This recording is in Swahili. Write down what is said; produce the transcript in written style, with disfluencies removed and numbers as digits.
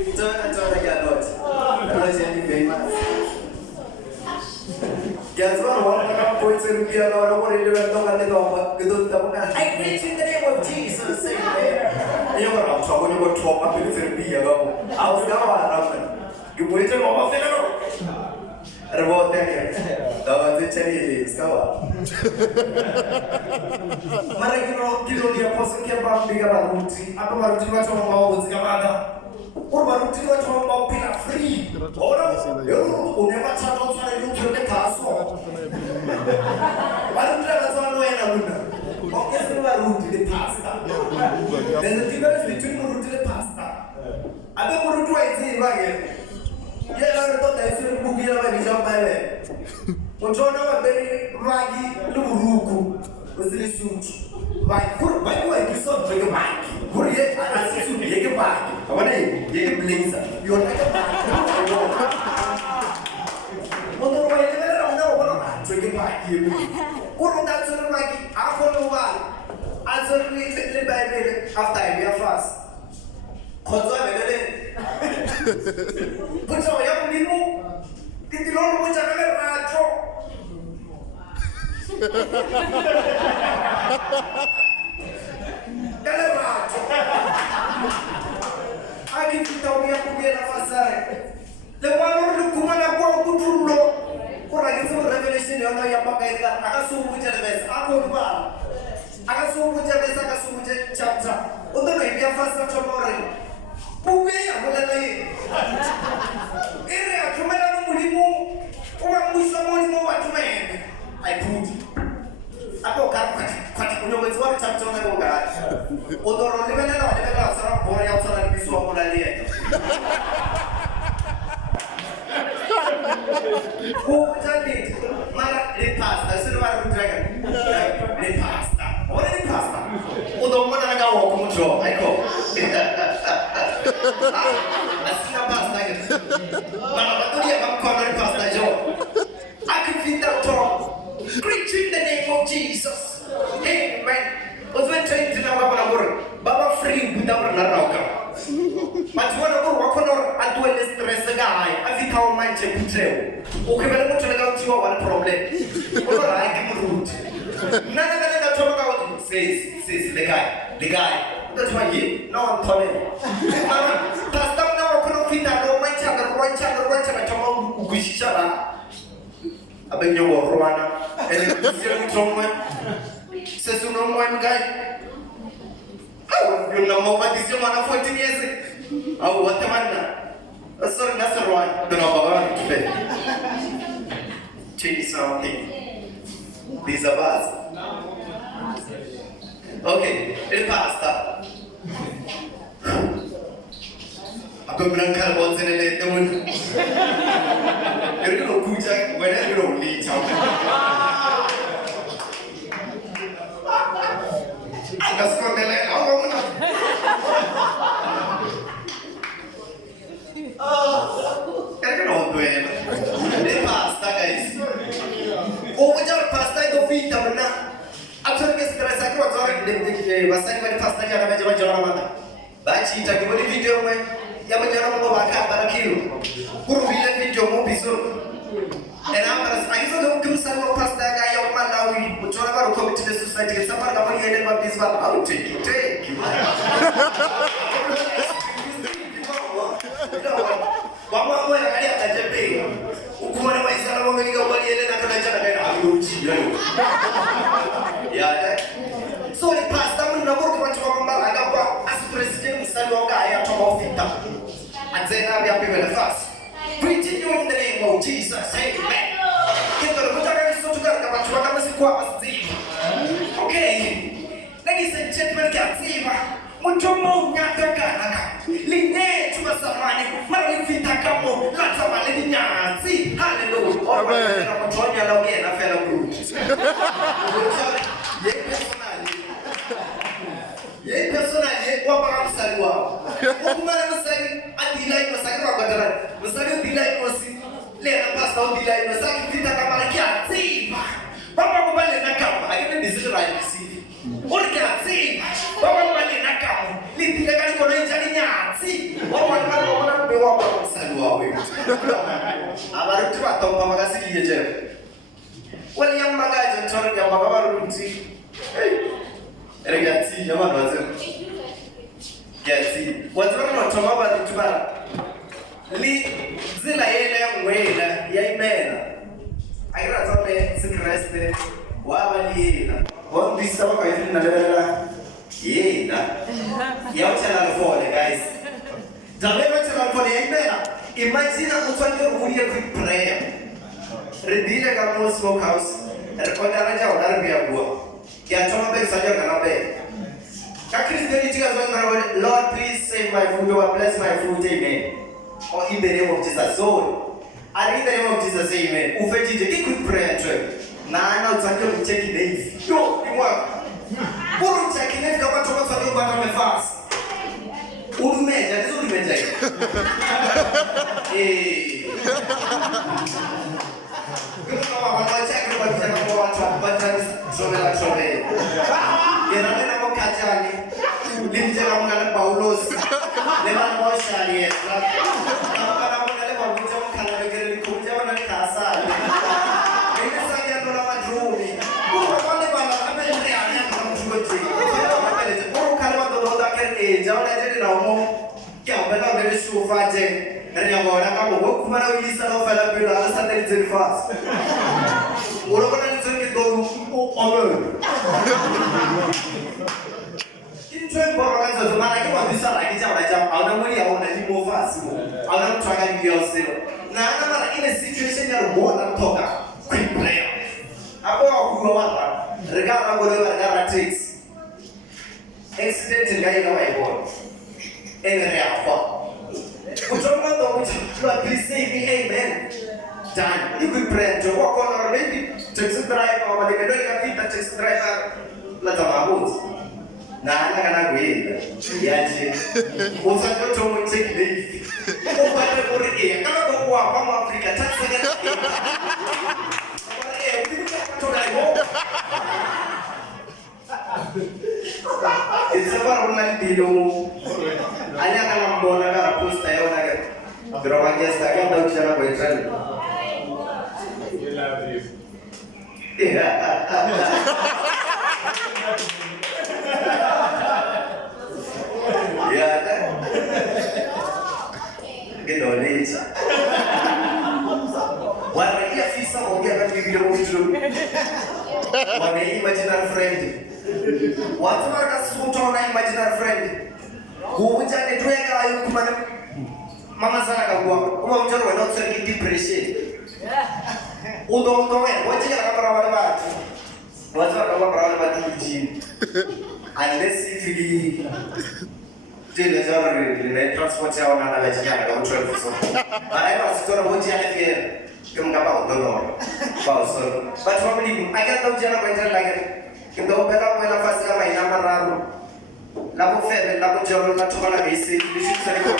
Don't get lost. That's any famous. Guess what? One points in the other one in the I preach in the name of Jesus. You were talking about talk up in the beer. I was now you waited on my fellow. About that, the charity go. Maragino, the apostle came back big about Ruti. I don't want to watch on my Gamada. Or want to watch on my free. Or you never touch on the castle. Why don't you have a winner? Or is there a root to the pasta? There's a difference between root to the pasta. I don't want to try to see again. Yeah, I thought I said, "Who gave me job by there?" When John was very raggy, Luruku was the suit. By the way, you saw drink a bike. Who yet I see you take a bike. I want to get a blazer. You're like a bike. What do I know? What drink a bike here? What on that sort of like after a while? I certainly live by minute after I be fast. Put some young people, get the Lord which I I give you the one who come to Rule, or I give you a revelation on your pocket. I saw which I saw which chapter. Other maybe a first tomorrow. Puwe ya mulele. Ere atumela mulimu. Uwa mwisho mulimu watumene. I put. Apo kwa kunyowezi wa chapter na ngoga. Odoro lebele sara bore ya sara bisu wa mulele. Who did mara le pasta sino mara dragon. Le pasta. What is pasta? Odo mwana nga wo kumjo. Aiko. Asina pasta gitu. Mana betul dia bangkot pasta jo. I can feel that talk. Preaching the name of Jesus. Amen. Uswe train tina baba nabur. Baba free without narauka. Matuana bur wakonor atuele stress guy. Afi kawo manche putreo. Ukibele mtu nega utiwa one problem. Ono raiki murut. Nana talk says the guy. That's why he no one told him. Pastor now kono fita no wancha chama ukishishara. Abenyo Rwanda. Ele tromwe. Sesu no mwan guy. Oh, you know what this man 14 years. Oh, what man. Sorry, that's the one. Don't know about it. Change something. These are bars. Okay, il pasta. Aku bilang kalau buat sini teman. Jadi kalau kucing, mana dia roli cakap. Agak sekolah leh, aku mana? Kan roti ini pasta guys. Oh, macam pasta itu fita benar. After this, there is a crowd of the Vasari pasta and a major Jonathan. Bachi, take a video way. Yamajano Baka, Barakiru. Who will let me to move soon? And after I saw the Kumsan pasta guy of Malawi, which whatever come to the society, someone got money and about this one. I'll take you. One more way, I had a pay. Ukuma wa Islam wameliga waliele na tunacha na kana aluchi yeah. So the pastor mun na work kwa choma agaba as president Salonga ya tomo fita azena bia people fast preaching you in the name of Jesus amen kito kutaka kusotuka kama chuma kama sikwa asili okay ladies and gentlemen katima mutomo nyataka linye chuma samani mara fita kamo lata mali nyazi hallelujah amen na mtonya la ugena na fela group ye personally kwa baka msali wao ukumana msali adilai msali kwa badala msali adilai kosi le na pasta adilai msali fita kama na kiatima baba kubale na kama ayene dizili right city orika tima baba kubale na kama litile kali kono injali nyati baba kubale kwa msalwa wewe. Abaru tu atomba magasi kijeje. Wali yang magaje tor ya magabaru nti. Regati jamani wazee. Gati. Wazee wanatoma bali tubara. Li zila yele ngwela ya imena. Agira zote sikreste wabali What this summer I think na yeah. Ya channel 4 guys. Jamani channel 4 yaimbera. Imagine kutwanga ulia quick prayer. Redile kama smoke house. Rekoda raja odar biya gua. Ya choma be saja kana be. Ka Christianity ga zona Lord please save my food or bless my food amen. Or in the name of Jesus. So in the name of Jesus amen. Ufetije quick prayer trip. Na utaki kucheki days. Yo, ni mwaka. Bora ucheki neti kama toka twali kwa na fast. Urumeja, ndizo urumeja. Kama wanacheka kwa kijana kwa watu hapata somela chome. Yana nena mokachani. Limjela mwana Paulos. Lema mosha aliyetra. Kama mwana kwa mjao kana begere kuja wana kasa. Jangan aja di rumah, kau benar benar sufa je. Kerja orang kamu, aku mana ini sana film film alasan dari jerfas. Orang mana ni cerita tu, orang. Ini cuy orang tu mana kita masih salah kita macam orang muli orang nanti mufas, orang cakap dia sih. Nah, mana ini situation yang buat toka, quick player. Apa aku buat? Regara boleh regara tricks. Accident ngai kama ipo. Engere afa. Kuchoma ndo mchukua please say me amen. Dan you could pray to walk on or maybe taxi driver or the guy kapita taxi driver la tamabut. Na ana kana kwenda. Yaje. Usato to mcheki dei. Upate kuri kama kwa kama Afrika taxi gani. It's never online dilo. Anya kana mbona kana posta yao na drama guest aga ndo kisha kwa trend. You love you. Yeah. Gedolisa. Wanaia fisa ongea kwa video mtu. Wanaia imaginary friend. Watu wanasuta na imaginary friend. Kuja ni tuweka ayo kumana mama sana kagua. Kuma mjoro wa not so depression. Udo wacha kama wale watu. Wacha kama wale watu mjini. Unless if you tele zara ni transport yao na anaweza kama travel so. Baada ya sitora moja yake kama kama udono. Pauso. But probably I get them jana kwa internet like Kita opera kwa nafasi kama ina mararu. Labo febe, labo joro na tukana bisi. Lishu tsari kwa